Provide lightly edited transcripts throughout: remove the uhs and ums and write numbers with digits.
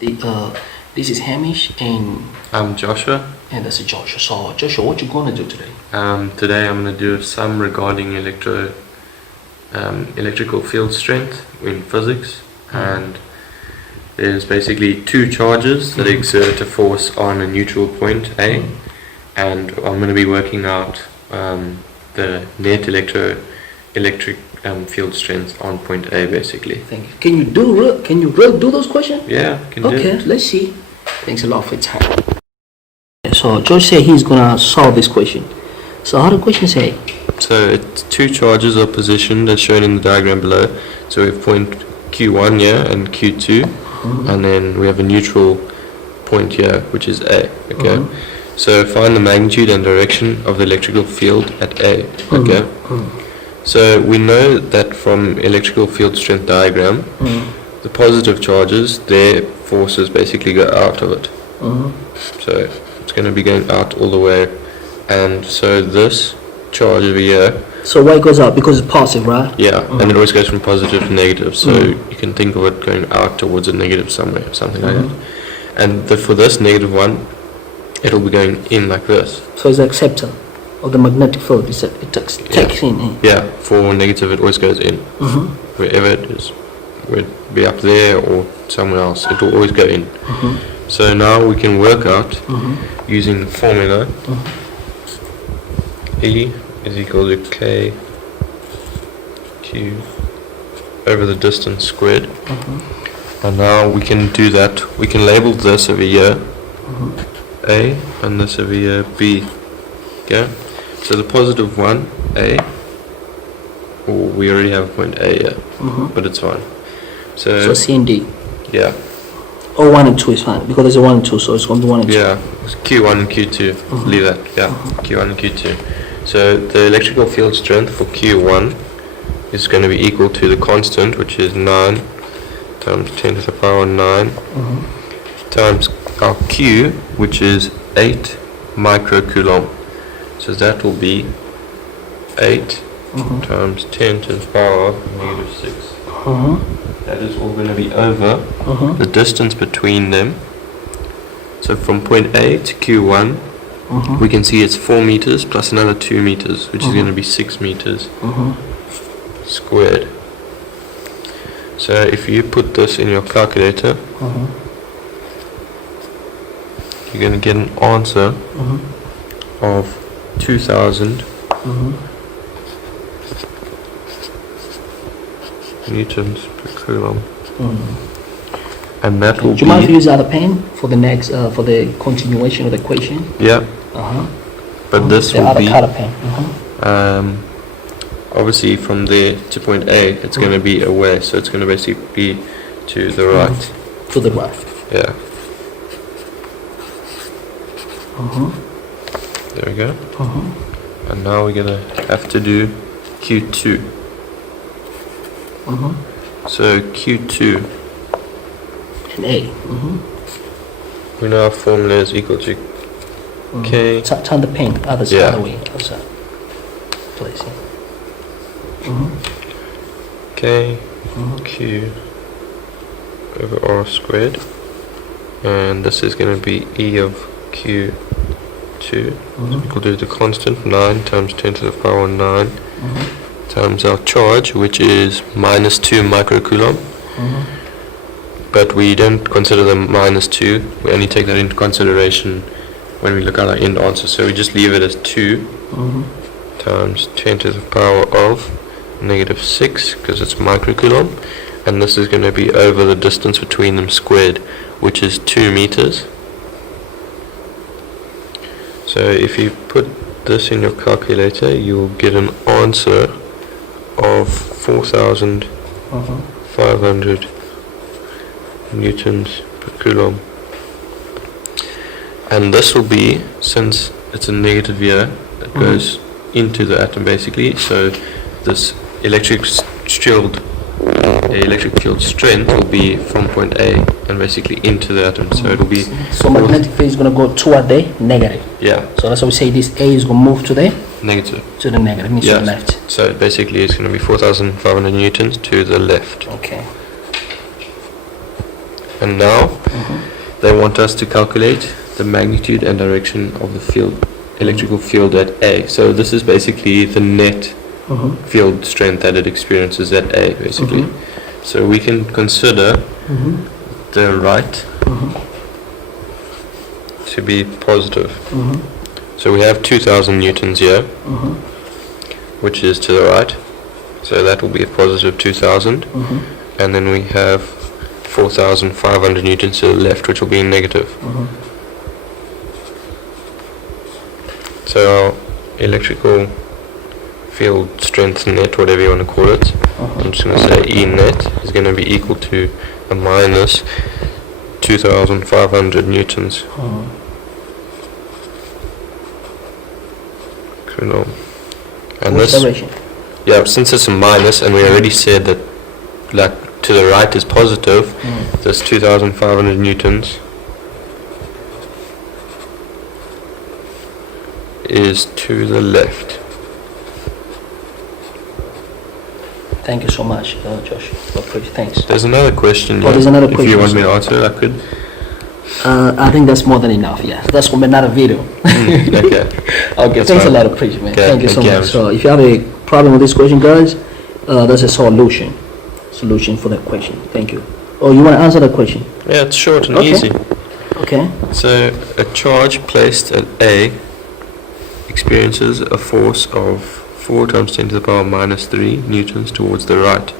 This is Hamish and I'm Joshua. and this is Joshua. So Joshua, what you gonna do today? Today I'm going to do a sum regarding electrical field strength in physics, and there's basically two charges that exert a force on a neutral point A, and I'm going to be working out the net electric field strength on point A basically. Thank you. Can you really do those questions? Yeah, can do. Okay, let's see. Thanks a lot for your time. So George said he's gonna solve this question. So how the question say? So it's two charges are positioned as shown in the diagram below. So we have point Q1 here and Q2, and then we have a neutral point here, which is A. Okay. So find the magnitude and direction of the electrical field at A. Okay. So we know that from electrical field strength diagram, the positive charges, their forces basically go out of it. So it's going to be going out all the way, and so this charge over here. So why it goes up? Because it's positive, right? Yeah, and it always goes from positive to negative. So you can think of it going out towards a negative somewhere, something like that. And for this negative one, it'll be going in like this. So it's the acceptor of the magnetic field. It takes in. Yeah, for negative it always goes in. Wherever it is, whether it be up there or somewhere else, it will always go in. So now we can work out using the formula E is equal to K Q over the distance squared. And now we can do that. We can label this over here A and this over here B. Okay? So the positive one, A, we already have point A here, but it's fine. So C and D. Yeah. Oh, 1 and 2 is fine because there's a 1 and 2, so it's going to be 1 and 2. Yeah, it's Q1 and Q2. Leave that. Yeah, Q1 and Q2. So the electrical field strength for Q1 is going to be equal to the constant, which is 9 times 10 to the power 9 times our Q, which is 8 microcoulomb. So that will be 8 times 10 to the power of negative 6. That is all going to be over the distance between them. So from point A to Q1, we can see it's 4 meters plus another 2 meters, which is going to be 6 meters squared. So if you put this in your calculator, you're going to get an answer of 2,000 newtons per coulomb, and that will be. Do you mind if you use the other pen for the next for the continuation of the equation? Yeah. But this the will other be color pen. obviously from there to point A, it's going to be away, so it's going to basically be to the right. To the right. Yeah. There we go. And now we're gonna have to do Q2. So Q2 And A. we know our formula is equal to K. Turn the pen other way. Other side. Place it. K Q over R squared, and this is going to be E of Q2 equal to the constant 9 times 10 to the power 9 times our charge, which is minus 2 microcoulomb. But we don't consider the minus 2, we only take that into consideration when we look at our end answer, so we just leave it as 2 times 10 to the power of negative 6, because it's microcoulomb, and this is going to be over the distance between them squared, which is 2 meters. So if you put this in your calculator, you'll get an answer of 4,500 newtons per coulomb. And this will be, since it's a negative here, it goes into the atom basically, so this electric field strength will be from point A and basically into the atom, so it will be. So magnetic field is going to go toward the negative. Yeah. So that's why we say this A is going to move to the negative. To the negative, means to the left. So basically it's going to be 4,500 newtons to the left. Okay. And now they want us to calculate the magnitude and direction of the field, electrical field at A. So this is basically the net field strength that it experiences at A, basically. So we can consider the right to be positive. So we have 2,000 newtons here, which is to the right. So that will be a positive 2,000. And then we have 4,500 newtons to the left, which will be negative. So our electrical field strength net, whatever you want to call it, I'm just going to say E net is going to be equal to a minus 2,500 newtons. And Which this, direction? yeah, since it's a minus, and we already said that, like, to the right is positive, this 2,500 newtons is to the left. Thank you so much, Josh. Thanks. There's another question. Oh, there's another if question. you want me to answer it, I could. I think that's more than enough. Yeah, that's going to be another video. Okay. Okay. Thanks a lot, Preach, man. Okay, Thank you so thank you. much. So if you have a problem with this question, guys, there's a solution for that question. Thank you. Oh, you want to answer that question? Yeah, it's short and Okay. easy. Okay. So a charge placed at A experiences a force of 4 times 10 to the power minus 3 newtons towards the right.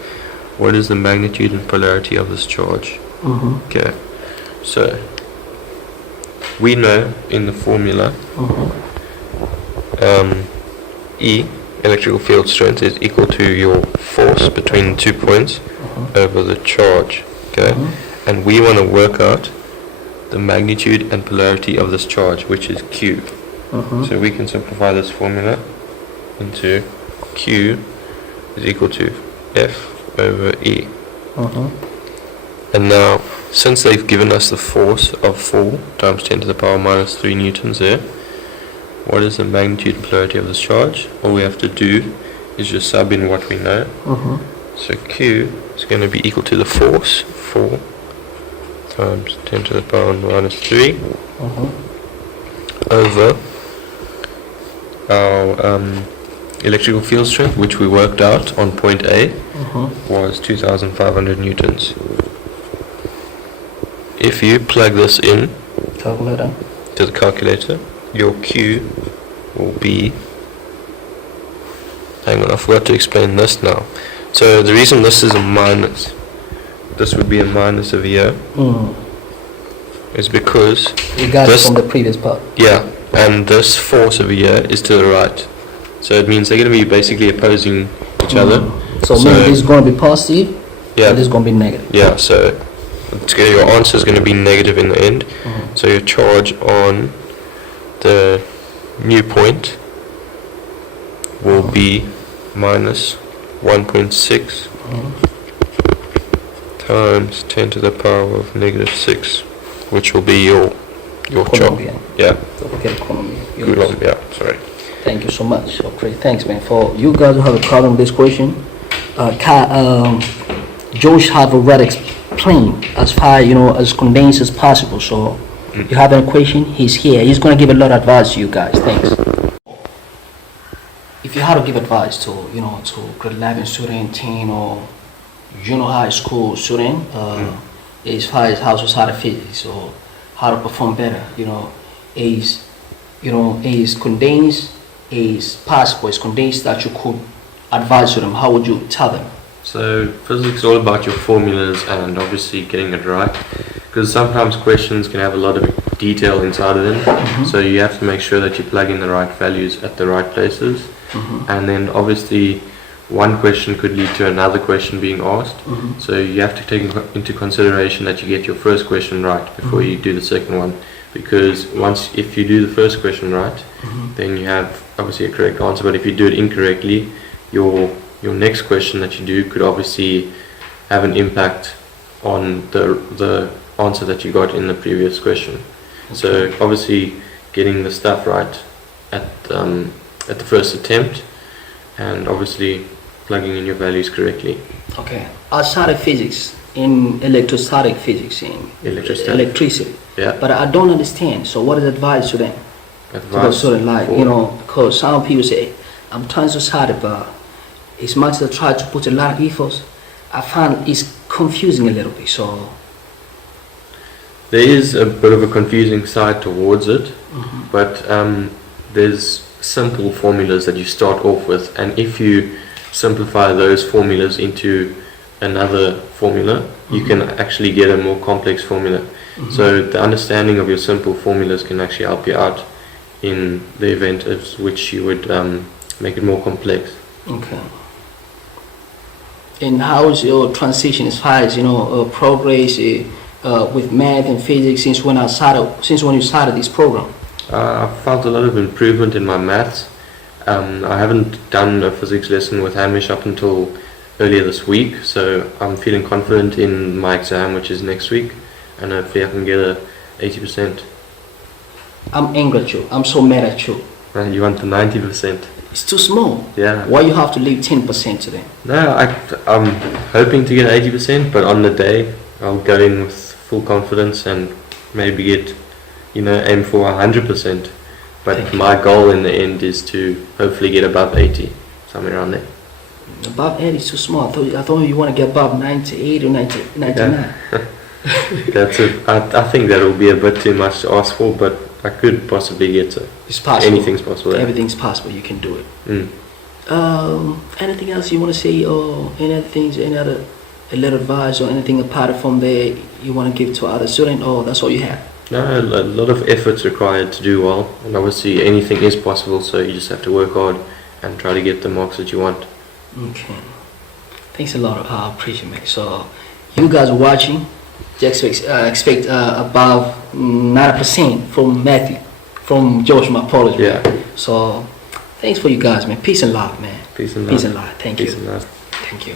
What is the magnitude and polarity of this charge? Okay, so we know in the formula E, electrical field strength, is equal to your force between 2 points over the charge. Okay, and we want to work out the magnitude and polarity of this charge, which is Q. So we can simplify this formula into Q is equal to F over E. And now, since they've given us the force of 4 times 10 to the power minus 3 newtons there, what is the magnitude and polarity of this charge? All we have to do is just sub in what we know. So Q is going to be equal to the force, 4 times 10 to the power minus 3, over our electrical field strength, which we worked out on point A, was 2,500 newtons. If you plug this in to the calculator, your Q will be, hang on, I forgot to explain this now. So the reason this is a minus, this would be a minus over here, is because we got it from the previous part. Yeah, and this force over here is to the right. So it means they're going to be basically opposing each other. So maybe this is going to be positive, yeah, and this is going to be negative. Yeah, so your answer is going to be negative in the end. So your charge on the new point will be minus 1.6 times 10 to the power of negative 6, which will be your charge. Yeah. Good one. Yeah, sorry. Thank you so much. Okay, thanks, man. For you guys who have a problem with this question, Josh have already explained as far as condensed as possible. So you have an question, he's here. He's gonna give a lot of advice to you guys. Thanks. If you had to give advice to to grade 11 student, 10 or junior high school student, as far as how society physics or how to perform better, is condensed, is possible, is condensed that you could advise to them, how would you tell them? So physics is all about your formulas and obviously getting it right, because sometimes questions can have a lot of detail inside of them, so you have to make sure that you plug in the right values at the right places, and then obviously one question could lead to another question being asked, so you have to take into consideration that you get your first question right before you do the second one, because if you do the first question right, then you have obviously a correct answer, but if you do it incorrectly, your next question that you do could obviously have an impact on the answer that you got in the previous question. So obviously getting the stuff right at the first attempt, and obviously plugging in your values correctly. Okay. Outside of physics, in electrostatic physics, in electricity. Yeah. But I don't understand. So what is advice to them? To the Advice student, like, for- you know, because some people say, I'm trying so hard, but as much as I try to put a lot of efforts, I find it's confusing a little bit. So, There is a bit of a confusing side towards it, but there's simple formulas that you start off with, and if you simplify those formulas into another formula, you can actually get a more complex formula. So the understanding of your simple formulas can actually help you out in the event of which you would make it more complex. okay. And how is your transition as far as, you know, progress with math and physics since when you started this program? I felt a lot of improvement in my maths. I haven't done a physics lesson with Hamish up until earlier this week, so I'm feeling confident in my exam, which is next week, and hopefully I can get a 80%. I'm angry at you. I'm so mad at you. And you want the 90%? It's too small. Yeah. Why you have to leave 10% to them? No, I'm hoping to get 80%, but on the day I'll go in with full confidence and maybe get, aim for 100%. But my goal in the end is to hopefully get above 80, somewhere around there. Above 80 is too small. I thought you want to get above 98 or 99. Yeah. I think that will be a bit too much to ask for, but I could possibly get to. It's possible. Anything's possible. Yeah. Everything's possible. You can do it. Mm. Anything else you want to say, or any other things, any other a little advice, or anything apart from there you want to give to other students, or that's all you have? No, a lot of effort's required to do well, and obviously anything is possible, so you just have to work hard and try to get the marks that you want. Okay. Thanks a lot. I appreciate it. So, you guys watching, just expect above 90% from Matthew, from Josh, my apologies. Yeah. So, thanks for you guys, man. Peace and love, man. Peace and love. Peace and love. Thank Peace you. and love. Thank you.